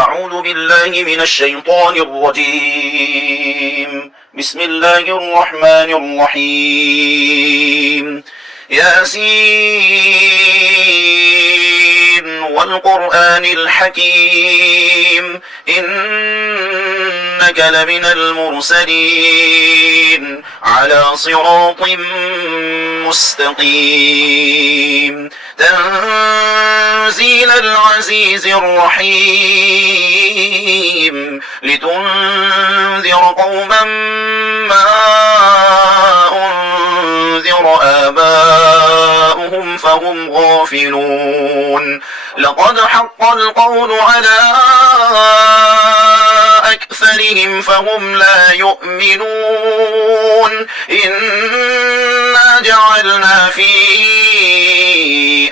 أعوذ بالله من الشيطان الرجيم. بسم الله الرحمن الرحيم. ياسين والقرآن الحكيم إنك لمن المرسلين على صراط مستقيم تنزيل العزيز الرحيم لتنذر قوما ما أنذر آباؤهم فهم غافلون لقد حق القول على أكثرهم فهم لا يؤمنون إنا جعلنا في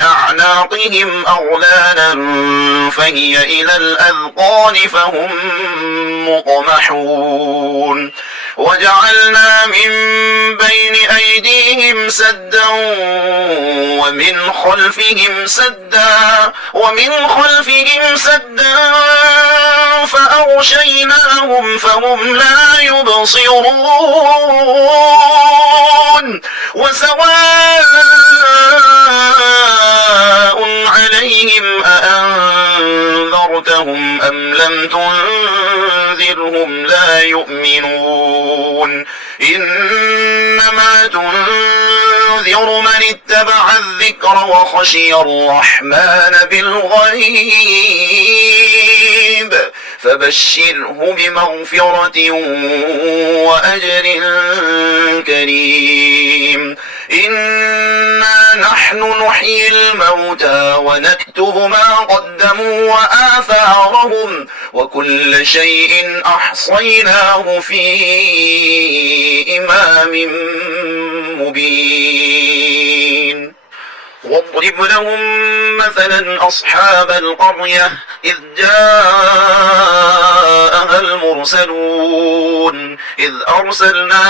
أعناقهم أغلالا فهي إلى الأذقان فهم مقمحون وجعلنا من بين أيديهم سدا ومن خلفهم سدا فأغشيناهم فهم لا يبصرون وسواء عليهم أأنذرتهم أم لم تنذرهم لا يؤمنون إنما تنذر من اتبع الذكر وخشي الرحمن بالغيب فبشره بمغفرة وأجر كريم إنا نحن نحيي الموتى ونكتب ما قدموا وآثارهم وكل شيء أحصيناه في إمام مبين واضرب لهم مثلا أصحاب القرية إذ جاءها المرسلون إذ أرسلنا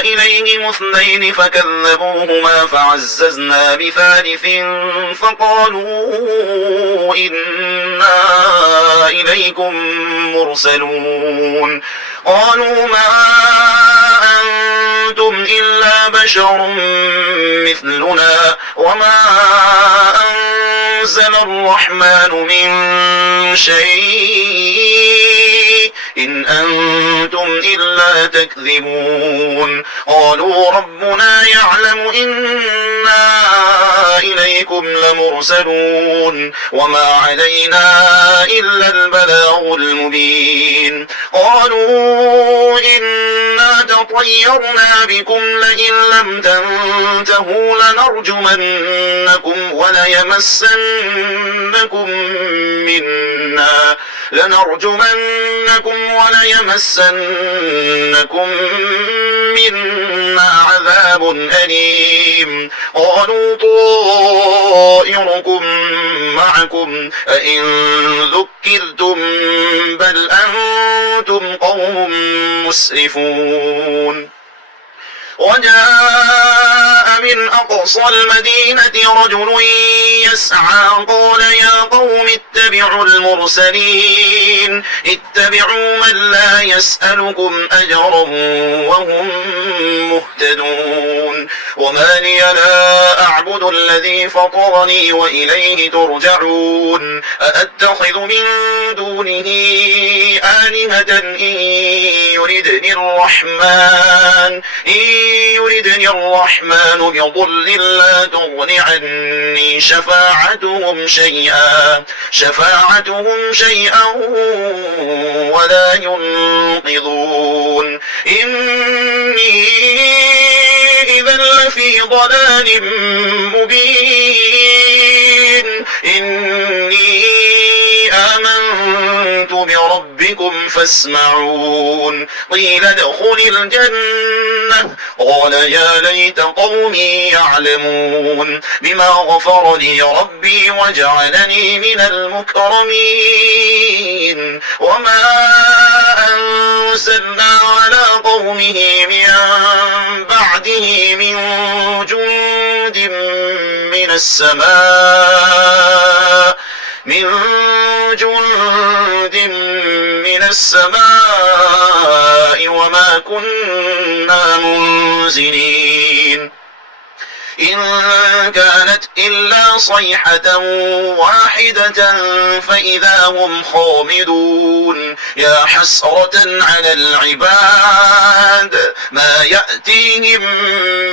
إليهم اثنين فكذبوهما فعززنا بثالث فقالوا إنا إليكم مرسلون قالوا ما أنتم إلا بشر مثلنا وما أنزل الرحمن من شيء إن أنتم إلا تكذبون قالوا ربنا يعلم إنا إليكم لمرسلون وما علينا إلا البلاغ المبين قالوا إنا تطيرنا بكم لئن لم تنتهوا لنرجمنكم وليمسنكم منا عذاب أليم قالوا طائركم معكم أئن ذكرتم بل أنتم قوم مسرفون وجاء من أقصى المدينة رجل يسعى قال يا قوم اتبعوا المرسلين اتبعوا من لا يسألكم أجرا وهم مهتدون وما لي لا أعبد الذي فطرني وإليه ترجعون أأتخذ من دونه آلهة إن يردني الرحمن بضل لا تغن عني شفاعتهم شيئا ولا ينقذون إني إذا لفي ضلال مبين إني آمنت بربكم فاسمعون قيل ادخل الجنة قال يا ليت قومي يعلمون بما غفر لي ربي وجعلني من المكرمين وما أنزلنا على قومه من بعده من جند من السماء من جند من السماء وما كنا منزلين إن كانت إلا صيحة واحدة فإذا هم خامدون يا حسرة على العباد ما يأتيهم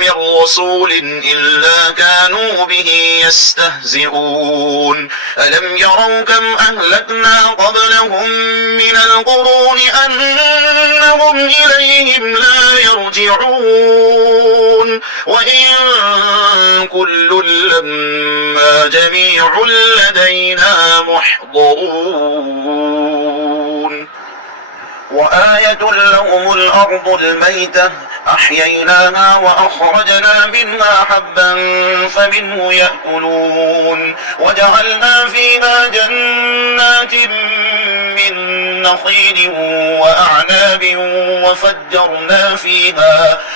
من رسول إلا كانوا به يستهزئون ألم يروا كم أهلكنا قبلهم من القرون أنهم إليهم لا يرجعون وإن كل لما جميع لدينا محضرون وآية لهم الأرض الميتة أحييناها وأخرجنا منها حبا فمنه يأكلون وجعلنا فيها جنات من نخيل وأعناب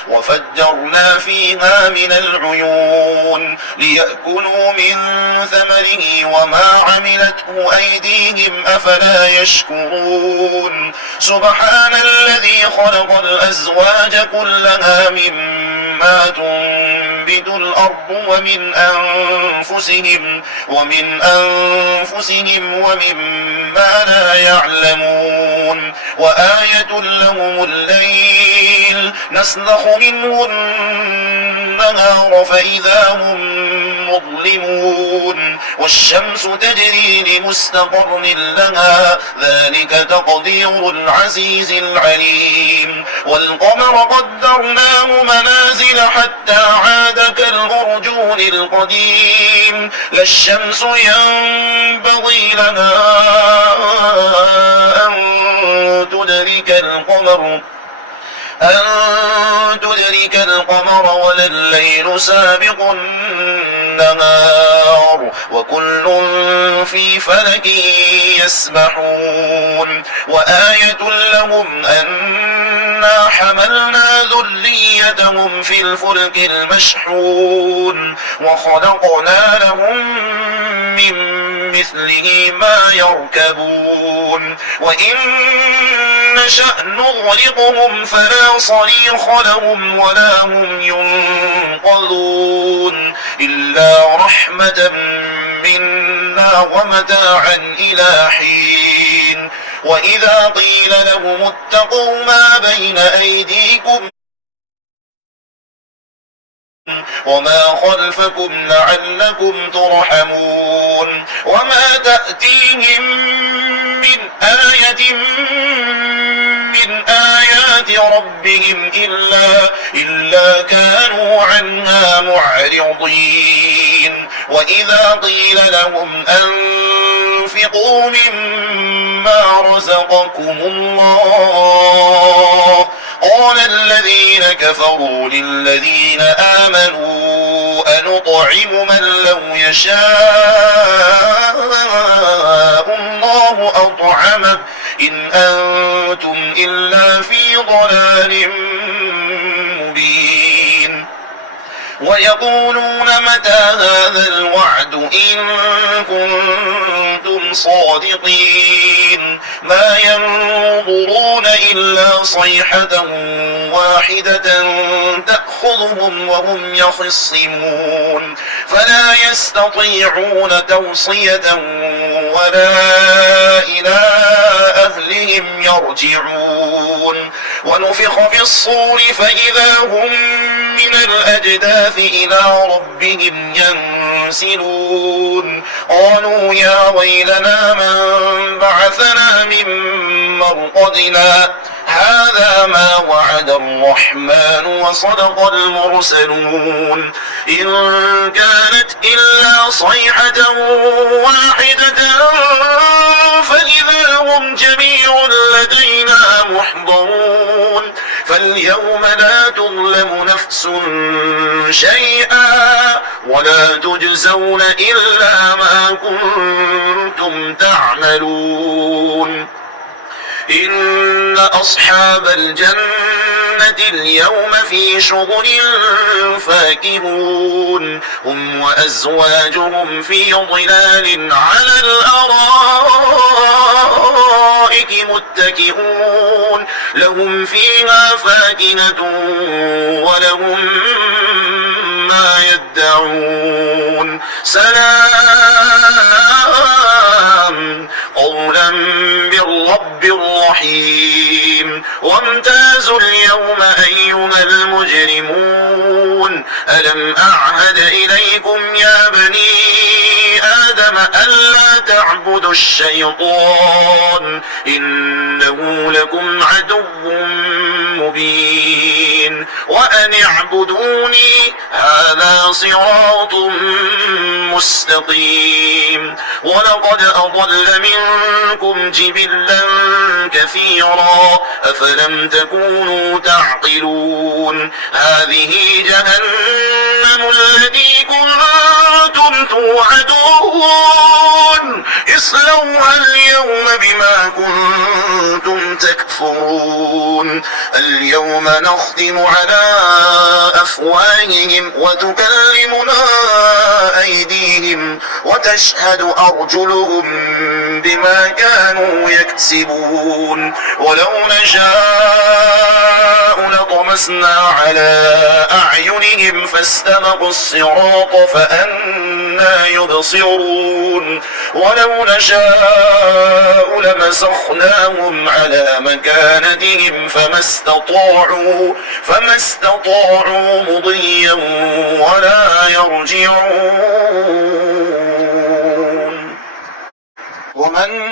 وفجرنا فيها من العيون ليأكلوا من ثمره وما عملته أيديهم أفلا يشكرون سبحان الذي خلق الأزواج كلها مما تنبت الأرض ومن أنفسهم ومما لا يعلمون وآية لهم الليل نسلخ منه النهار فإذا هم مظلمون والشمس تجري لمستقر لها ذلك تقدير العزيز العليم والقمر قدرناه منازل حتى عاد كالأرجون القديم لا الشمس ينبغي لها أن تدرك القمر ولا الليل سابق النهار وكل في فلك يسبحون وآية لهم أنا حملنا ذريتهم في الفلك المشحون وخلقنا لهم من مثله ما يركبون وإن نشأ نغرقهم فلا صريخ لهم ولا هم ينقذون إلا رحمة منا ومتاعا إلى حين وإذا قيل لهم اتقوا ما بين أيديكم وما خلفكم لعلكم ترحمون وما تأتيهم من آية من آيات ربهم إلا كانوا عنها معرضين وإذا قيل لهم أنفقوا مما رزقكم الله قال الذين كفروا للذين آمنوا أنطعم من لو يشاء الله أطعمه إن أنتم إلا في ضلال مبين ويقولون متى هذا الوعد إن كنتم صادقين ما ينظرون إلا صيحة واحدة تأخذهم وهم يخصمون فلا يستطيعون توصية ولا إلى أهلهم يرجعون ونفخ في الصور فإذا هم من الأجداث إلى ربهم ينسلون قالوا يا ويلنا من بعثنا من مرقدنا هذا ما وعد الرحمن وصدق المرسلون إن كانت إلا صيحة واحدة فإذا هم جميع لدينا محضرون فاليوم لا تظلم نفس شيئا ولا تجزون إلا ما كنتم تعملون إن أصحاب الجنة الجنة اليوم في شغل فاكهون هم وأزواجهم في ظلال على الأرائك متكئون لهم فيها فاكهة ولهم ما يدعون سلام قولا من رب رحيم وامتازوا اليوم أيها المجرمون ألم أعهد إليكم يا بني آدم ألا تعبدوا الشيطان إنه لكم عدو مبين وأن اعبدوني هذا صراط مستقيم ولقد أضل منكم جبلا كثيرا أفلم تكونوا تعقلون هذه جهنم التي كنتم توعدون اصلوها اليوم بما كنتم تكفرون اليوم نختم على أفواههم وتكلمنا أيديهم وتشهد أرجلهم بما كانوا يكسبون ولو نشاء لطمسنا على أعينهم فاستبقوا الصراط فأنى يبصرون ولو نشاء لمسخناهم على مكانتهم فما استطاعوا مضيا ولا يرجعون ومن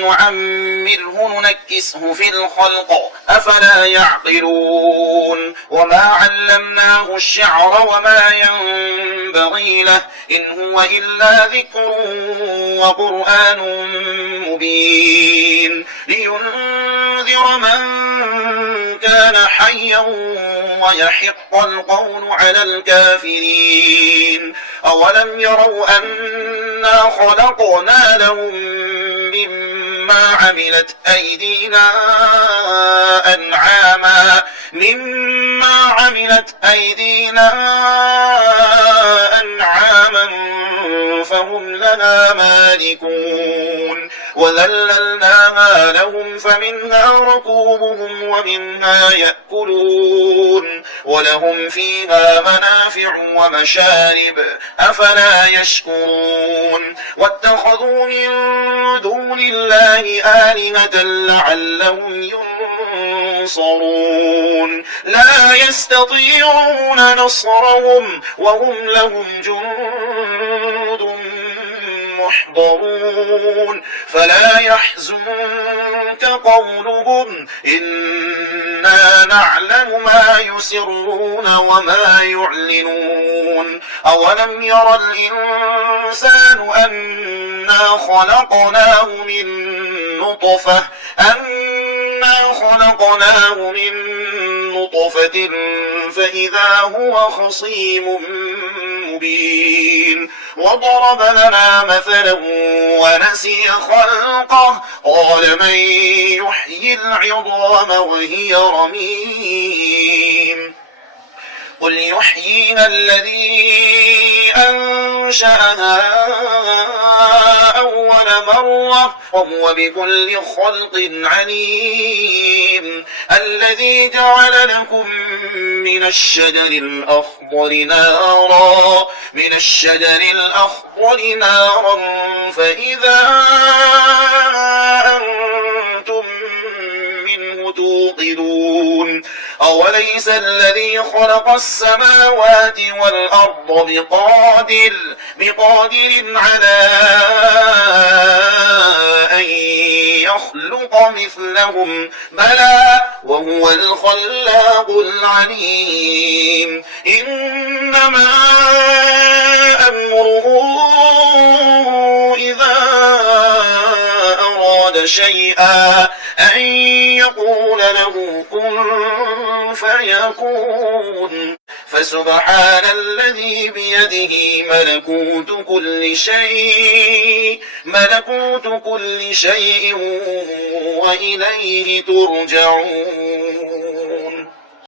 نعمره ننكسه في الخلق أفلا يعقلون وما علمناه الشعر وما ينبغي له إن هو إلا ذكر وقرآن مبين لينذر من كان حيا ويحق القول على الكافرين أولم يروا أنا خلقنا لهم مما عملت أيدينا أنعاما فهم لنا مالكون وذللناها لهم فمنها ركوبهم ومنها يأكلون ولهم فيها منافع ومشارب أفلا يشكرون واتخذوا من دون الله آلهة لعلهم ينصرون لا يستطيعون نصرهم وهم لهم جند محضرون فلا يحزنك قولهم إنا نعلم ما يسرون وما يعلنون أولم ير الإنسان أنا خلقناه من نطفة فإذا هو خصيم مبين وضرب لنا مثلا ونسي خلقه قال من يحيي العظام وهي رميم قل يحييها الذي أنشأها أول مرة وهو بكل خلق عليم الذي جعل لكم من الشجر الأخضر نارا فإذا أنتم منه توقدون أوليس الذي خلق السماوات والأرض بقادر على أن يخلق مثلهم بلى وهو الخلاق العليم إنما أمره إذا أراد شيئا أن يقول له كن فيكون فسبحان الذي بيده ملكوت كل شيء وإليه ترجعون